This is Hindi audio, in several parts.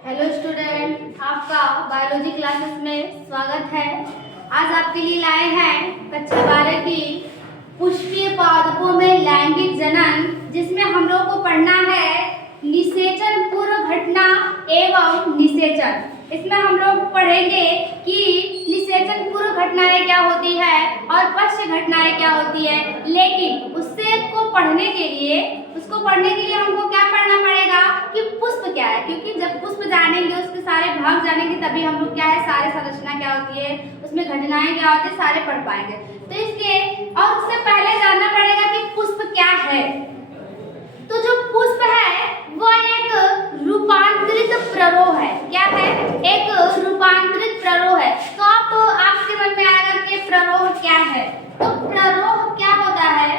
हेलो स्टूडेंट, आपका बायोलॉजी क्लासेस में स्वागत है। आज आपके लिए लाए हैं कक्षा 12 की पुष्पीय पादपों में लैंगिक जनन, जिसमें हम लोग को पढ़ना है निषेचन पूर्व घटना एवं निषेचन। इसमें हम लोग पढ़ेंगे कि निषेचन पूर्व घटनाएं क्या होती है और पश्च घटनाएं क्या होती है। लेकिन उसको पढ़ने के लिए हमको क्या पढ़ना पड़ेगा कि पुष्प क्या है, क्योंकि जब पुष्प जानेंगे, उसके सारे भाग जानेंगे, तभी हम लोग क्या है सारे संरचना क्या होती है, उसमें घटनाएं क्या होती है, सारे पढ़ पाएंगे। तो इसलिए और उससे पहले जानना पड़ेगा कि पुष्प क्या है। तो जो पुष्प है वो एक रूपांतरित प्ररोह है। क्या है? एक रूपांतरित प्ररोह है। तो आपके मन में आएगा कि प्ररोह क्या है। तो प्ररोह क्या होता है?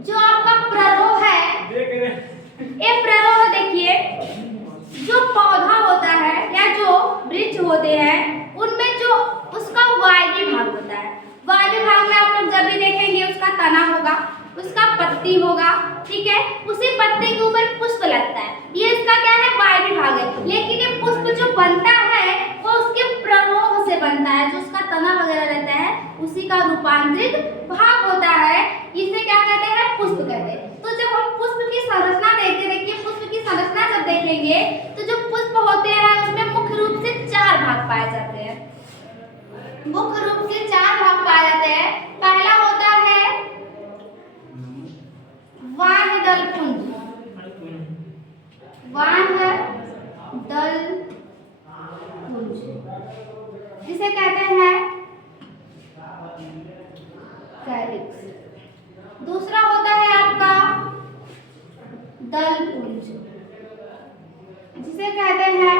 जो आपका प्ररोह है, ये प्ररोह देखिए, जो पौधा होता है या जो वृक्ष होते हैं, उनमें जो उसका वायवीय भाग होता है। वायवीय भाग में आप लोग जब भी देखेंगे उसका तना होगा, उसका पत्ती होगा, ठीक है। उसी पत्ती के ऊपर पुष्प लगता है। ये इसका क्या है? वायवीय भाग है। लेकिन ये पुष्प जो बनता है वो उसके प्ररोह से बनता है। जो उसका तना वगैरह रहता है उसी का रूपांतरित भाग होता है। इसे क्या कहते हैं? पुष्प कहते हैं। तो जब हम पुष्प की संरचना देखिए पुष्प की संरचना जब देखेंगे तो जो पुष्प होते हैं उसमें मुख्य रूप से 4 भाग पाए जाते हैं। मुख्य रूप से 4 भाग पाए जाते हैं। पहला होता है वाह्यदल पुंज। वाह्यदल पुंज जिसे कहते हैं कैलिक्स। दूसरा होता है आपका दल पुंज, जिसे कहते हैं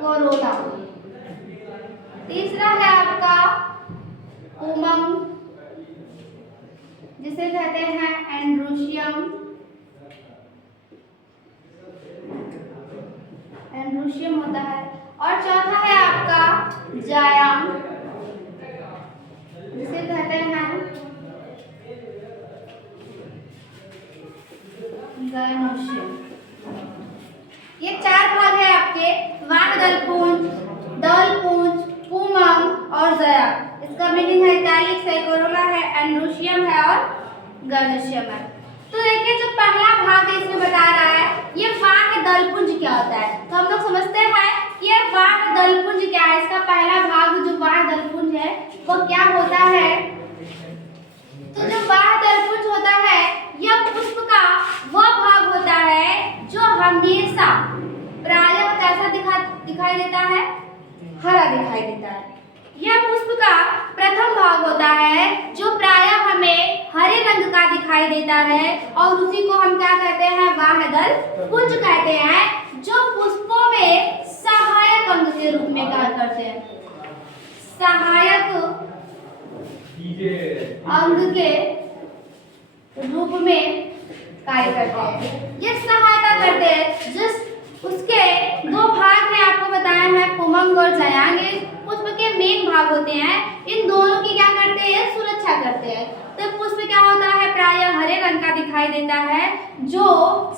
कोरोला। तीसरा है आपका उमंग, जिसे कहते हैं एंड्रोशियम। एंड्रोशियम होता है। और चौथा है आपका जायाम, जिसे कहते हैं गायनोशियम। ये 4 भाग है आपके वाह्यदल पुंज, दल पुंज, उमंग और जायाम। इसका मीनिंग है कैलिक्स है, कोरोला है, एंड्रोशियम है और गायनोशियम है। तो देखिए जो पहला भाग है इसमें बता रहा है ये वाह्यदल पुंज क्या होता है। तो हम लोग समझते हैं कि ये वाह्यदल पुंज क्या है। इसका पहला भाग जो वाह्यदल पुंज है वो क्या होता है। तो जो वाह्यदल पुंज होता है यह पुष्प का वह भाग होता है जो हमेशा प्रायः कैसा दिखाई देता है? हरा दिखाई देता है। यह पुष्प का प्रथम भाग होता है जो प्रायः हमें हरे रंग का दिखाई देता है और उसी को हम क्या कहते हैं? वाह्यदल पुंज कहते हैं, जो पुष्पों में सहायक अंग के रूप में कार्य करते हैं। सहायक अंग के रूप में कार्य करते हैं। ये सहायता करते हैं। जिस उसके 2 भाग में आपको बताया है, उमंग और जायांग। पुष्प के मेन भाग होते हैं। इन दोनों की क्या करते हैं? सुरक्षा करते हैं। तो पुष्प क्या होता है? प्रायः हरे रंग का दिखाई देता है, जो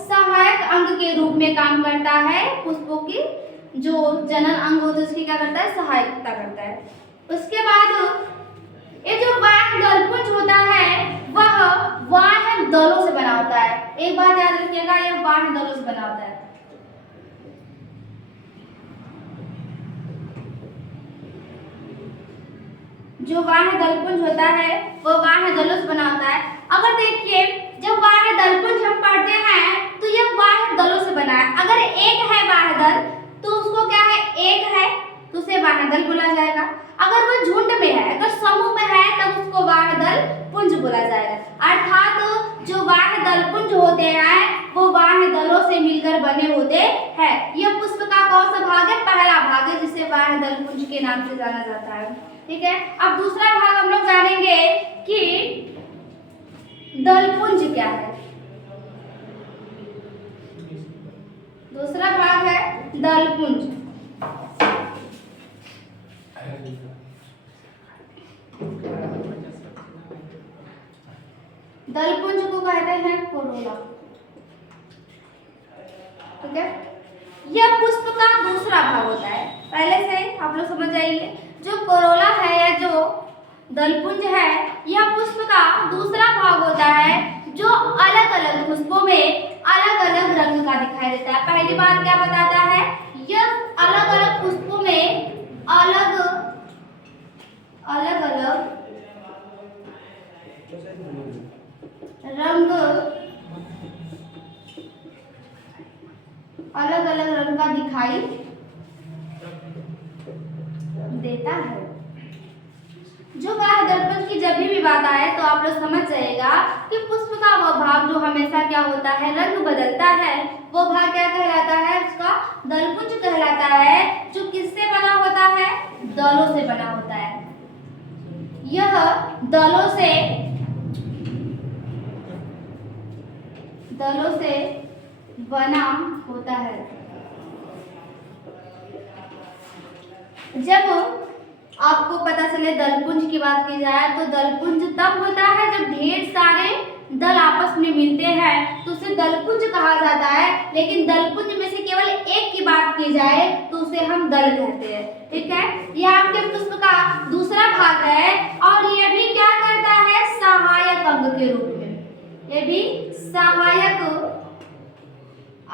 सहायक अंग के रूप में काम करता है। पुष्पों की जो जनन अंग होता है उसकी क्या करता है? सहायता करता है। उसके बाद ये जो वाह्यदल पुंज होता है वह वाह्यदलों से बना होता है। एक बात याद रखिएगा, यह वाह्यदलों से बना होता है। जो वाह्यदल पुंज होता है वो वाह्यदलों से बना होता है। अगर देखिए जब वाह्यदल पुंज हम पढ़ते हैं तो यह वाह्यदलों से बना है। अगर एक है वाह्यदल तो उसको क्या है? एक है तो उसे वाह्यदल बोला जाएगा। अगर वो झुंड में है, अगर समूह में है, तब उसको वाह्यदल पुंज बोला जाएगा। अर्थात जो वाह्यदल पुंज होते हैं वो वाह्यदलों से मिलकर बने होते हैं। यह पुष्प का कौन सा भाग है? पहला भाग है, जिसे वाह्यदल पुंज के नाम से जाना जाता है। ठीक है। अब दूसरा भाग हम लोग जानेंगे कि दलपुंज क्या है। दूसरा भाग है दलपुंज। दलपुंज को कहते हैं कोरोला। ठीक है। यह पुष्प का दूसरा भाग होता है। पहले से आप लोग समझ जाइए, जो कोरोला है या जो दलपुंज है, यह पुष्प का दूसरा भाग होता है जो अलग अलग पुष्पों में अलग अलग रंग का दिखाई देता है। पहली बात क्या बताता है, यह अलग अलग पुष्पों में अलग अलग रंग का दिखाई देता है। जो कहा दर्पण की जब भी बात आए तो आप लोग समझ जाएगा कि पुष्प का वह भाग जो हमेशा क्या होता है, रंग बदलता है, वो भाग क्या कहलाता है, उसका दलपुंज कहलाता है, जो किससे बना होता है, दलों से बना होता है। यह दलों से बना होता है। जब आपको पता चले दलपुंज की बात की जाए तो दलपुंज तब होता है जब ढेर सारे दल आपस में मिलते हैं तो उसे दलपुंज कहा जाता है। लेकिन दलपुंज में से केवल एक की बात की जाए तो उसे हम दल कहते हैं। ठीक है, यह आपके पुष्प का दूसरा भाग है और यह भी क्या करता है, सहायक अंग के रूप में, यह भी सहायक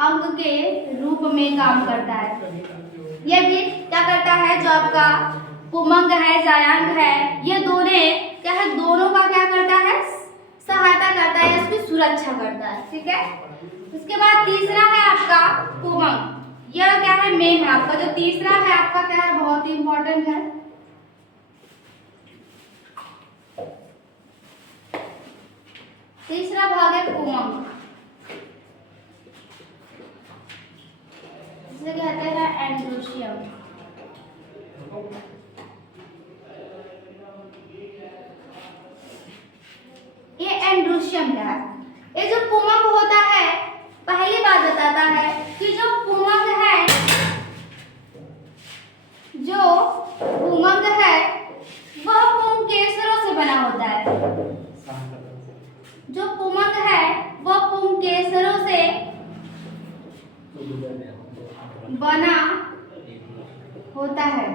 अंग के रूप में काम करता है। यह भी क्या करता है, जो आपका पुमंग है, जायांग है, ये दोनों क्या है, दोनों का क्या करता है, सहायता करता है, इसकी सुरक्षा करता है। ठीक है, उसके बाद तीसरा है आपका पुमंग। यह क्या है, मेन है आपका। जो तीसरा है आपका क्या है, बहुत ही इंपॉर्टेंट है। तीसरा भाग है पुमंग, जिसे कहते हैं एंड्रोशियम। ये एंड्रोशियम क्या है, ये जो पुमंग होता है, पहली बात बताता है कि जो पुमंग है वह पुंकेसरों से बना होता है। जो पुमंग है वह पुंकेसरों से बना होता है।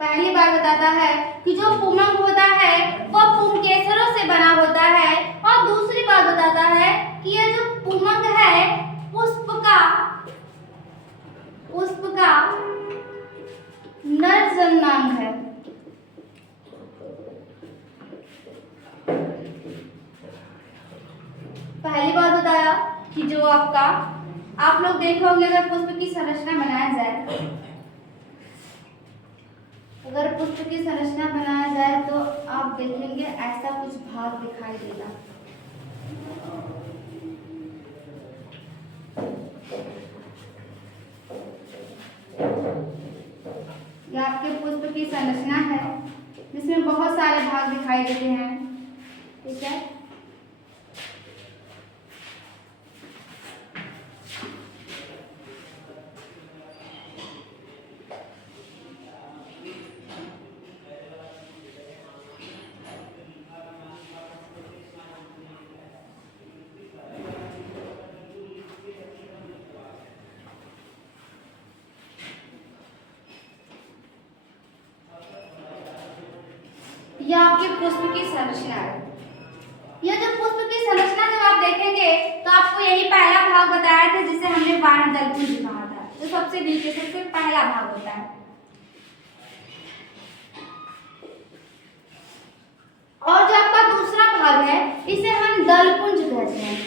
पहली बात बताता है कि जो पुमंग होता है वह पुंकेसरों से बना होता है। और दूसरी बात बताता है कि यह जो पुमंग है पुष्प का नर जननांग है। पहली बात बताया कि जो आपका, आप लोग देख होंगे अगर पुष्प की संरचना बनाया जाए, अगर पुष्प की संरचना बनाया जाए तो आप देखेंगे ऐसा कुछ भाग दिखाई देगा। यह आपके पुष्प की संरचना है जिसमें बहुत सारे भाग दिखाई देते हैं। ठीक है, यह आपके पुष्प की संरचना है। यह जो पुष्प की संरचना जब आप देखेंगे तो आपको यही पहला भाग बताया था जिसे हमने वानरदलपुंज कहा था, जो सबसे नीचे सबसे पहला भाग होता है। और जो आपका दूसरा भाग है इसे हम दलपुंज कहते हैं,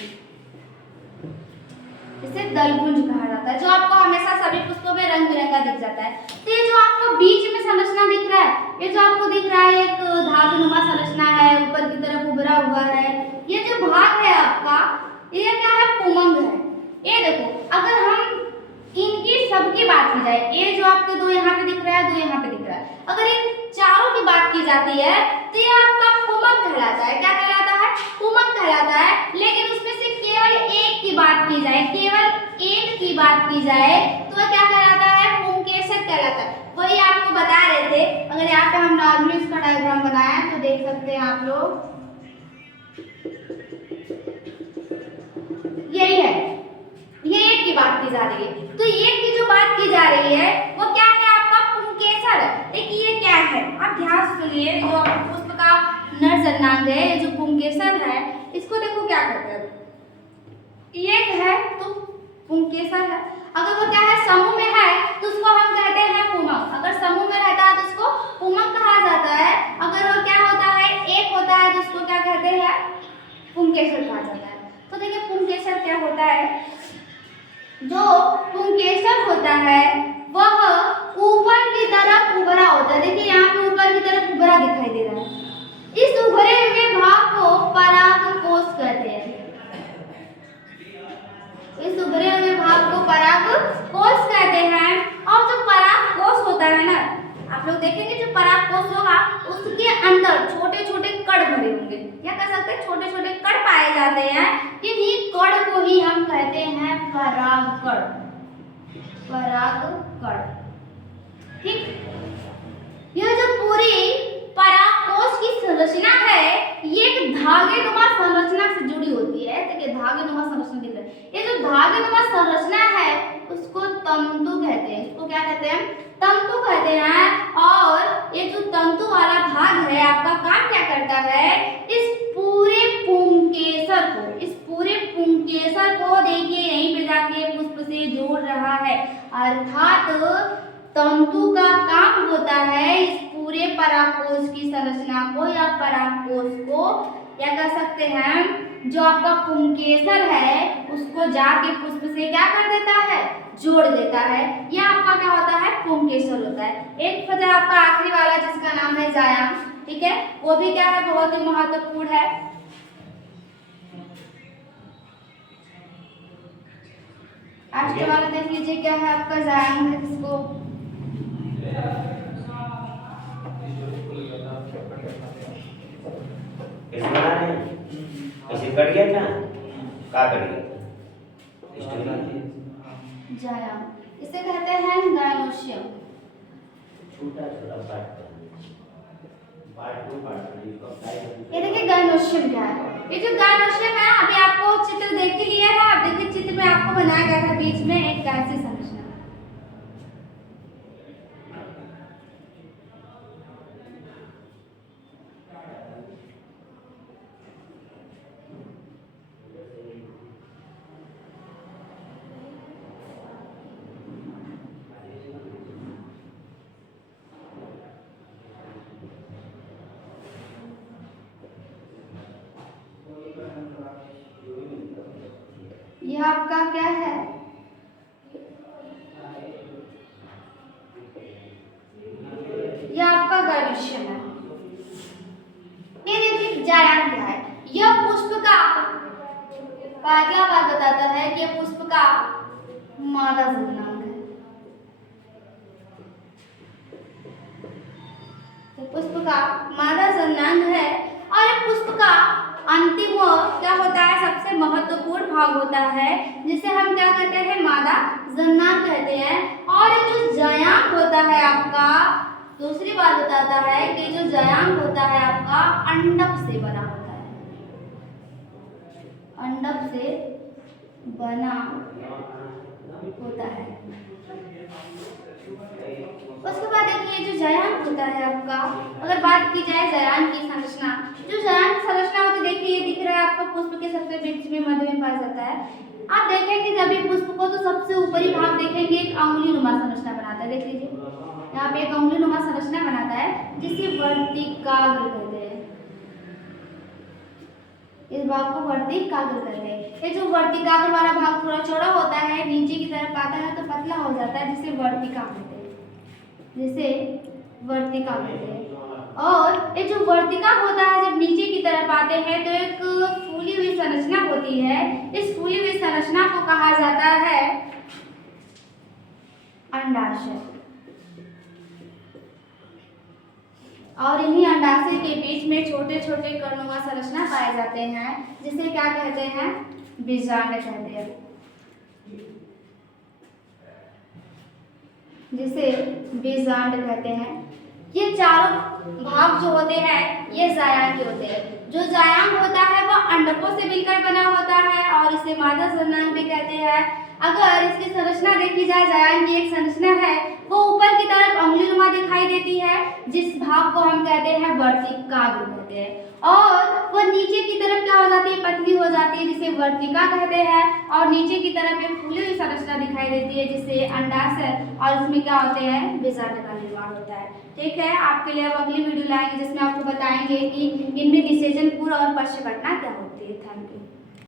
इसे दलपुंज कहा जाता है, जो आपको हमेशा सभी पुष्पों में रंग बिरंगा दिख जाता है। तो ये जो आपको बीच में संरचना दिख रहा है, ये जो आपको दिख रहा है एक धातुनुमा संरचना है, ऊपर की तरफ उभरा हुआ है, ये जो भाग है आपका, ये क्या है, पुमंग है। ये देखो, अगर हम इनकी सबकी बात की जाए, ये जो आपके दो यहाँ पे दिख रहा है, दो यहाँ पे दिख रहा है, अगर इन चारों की बात की जाती है तो ये आपका पुमंग कहलाता है। क्या कहलाता है, पुमंग कहलाता है। लेकिन उसमें से केवल एक की बात की जाए, केवल एक की बात की जाए तो क्या कहलाता है, पुंकेसर कहलाता है। वही आपको बता रहे थे, अगर यहाँ पे हम नॉर्मली इसका डायग्राम बनाए तो देख सकते हैं आप लोग, यही है, ये एक की बात जा रही है। तो ये की जो बात की जा रही है वो क्या है आपका पुंकेसर। देखिए ये क्या है, आप ध्यान से सुनिए। जो पुष्प का नर जन्नांग है, ये जो पुंकेसर है, इसको देखो क्या कहते हैं। एक है तो पुंकेसर है, अगर वो क्या है समूह में है तो उसको हम कहते हैं पुमंग। अगर समूह में रहता है तो उसको पुमंग कहा जाता है। अगर वो क्या होता है एक होता है तो उसको क्या कहते हैं पुंकेसर कहा जाता है। तो देखिए पुंकेसर क्या होता है, जो पुंकेसर होता है वह ऊपर की तरफ उभरा होता है। देखिए यहाँ पे ऊपर की तरफ उभरा दिखाई दे रहा है। इस उभरे हुए भाग को परागकोश कहते हैं। इस उभरे हुए भाग को परागकोश कहते हैं। और जो परागकोश होता है ना, आप लोग देखेंगे जो परागकोश होगा उसके अंदर छोटे छोटे कण भरे होंगे। क्या कह सकते हैं, छोटे छोटे कण पाए जाते हैं। इन्हीं कण को ही हम कहते हैं परागकण। परागकण, ठीक। यह जो पूरी परागकोश की संरचना है ये एक धागेनुमा संरचना से जुड़ी होती है। देखिए धागेनुमा संरचना दिख रहा है। ये जो धागेनुमा संरचना है उसको तंतु कहते हैं। इसको क्या कहते हैं, तंतु कहते हैं। और ये जो तंतु वाला भाग है आपका काम क्या करता है, इस पूरे पुंकेसर को देखिए यहीं पे जाके पुष्प से जोड़ रहा है। अर्थात तंतु का काम होता है इस पूरे परागकोश की संरचना को या परागकोश को क्या कह सकते हैं, जो आपका पुंकेसर है उसको जाके पुष्प से क्या कर देता है, जोड़ देता है। यह आपका क्या होता है, पुंकेसर होता है। एक बचा आपका आखिरी वाला जिसका नाम है जायांग, ठीक है, वो भी क्या है बहुत ही महत्वपूर्ण है। आज वाला देख लीजिए क्या है आपका जायांग है, जिसको कट गया था, का कट गया जायांग, इसे कहते हैं गायनोशियम। छोटा छोटा ये देखिए गायनोशियम क्या है। ये जो गायनोशियम है अभी आपको चित्र देख के लिए है। आप देखिए चित्र में आपको बनाया गया था बीच में एक कैसी संरचना। यह आपका क्या है, यह आपका गायनोशियम है। ये देखिए जायांग क्या है, यह पुष्प का अगला बात बताता है कि यह पुष्प का मादा जन्नांग है। तो पुष्प का मादा जन्नांग है और पुष्प का अंतिम क्या होता है, सबसे महत्वपूर्ण भाग होता है जिसे हम क्या कहते हैं, मादा जन्नांग कहते हैं। और जो जायांग होता है आपका, दूसरी बात बताता है कि जो जायांग होता है आपका अंडक से बना होता है। अंडक से बना होता है। उसके बाद देखिए जो जायांग होता है आपका, अगर बात की जाए जायांग की संरचना, जो जायांग की संरचना होती है देखिए ये दिख रहा है आपको पुष्प के सबसे बीच में मध्य में पाया जाता है। आप देखेंगे जब भी पुष्प को तो सबसे ऊपरी भाग देखेंगे एक अंगुली नुमा संरचना बनाता है। देख लीजिए यहाँ पे एक अंगुली नुमा संरचना बनाता है जिसे वर्तिकाग्र कहते हैं। इस भाग को वर्तिकाग्र कहते हैं। ये जो वर्तिकाग्र वाला भाग थोड़ा चौड़ा होता है, नीचे की तरफ आता है तो पतला हो जाता है, जिसे वर्तिका कहते हैं, जिसे वर्तिका कहते हैं। और ये जो वर्तिका होता है जब नीचे की तरफ आते हैं तो एक फूली हुई संरचना होती है। इस फूली हुई संरचना को कहा जाता है अंडाशय। और इन्हीं अंडाशय के बीच में छोटे छोटे कर्णों संरचना पाए जाते हैं जिसे क्या कहते हैं, बीजांड कहते हैं, जिसे बीजांड कहते हैं। ये चारों भाग जो होते हैं ये जायांग के होते हैं। जो जायांग होता है वो अंडकों से मिलकर बना होता है और इसे मादा जन्नांग भी कहते हैं। अगर इसकी संरचना देखी जाए, जायन की एक संरचना है, वो ऊपर की तरफ अंगुलीनुमा दिखाई देती है, जिस भाग को हम कहते हैं वर्तिकाग्र कहते हैं, और वो नीचे की तरफ क्या हो जाती है, पतली हो जाती है, जिसे वर्तिका कहते हैं, और नीचे की तरफ एक फूली हुई संरचना दिखाई देती है, जिसे अंडाशय, और इसमें क्या होते हैं, बीजांड का निर्माण होता है। ठीक है, आपके लिए अब अगली वीडियो लाएंगे जिसमें आपको बताएंगे कि इनमें निषेचन पूर्व और पश्च घटना क्या होती है। Thank you.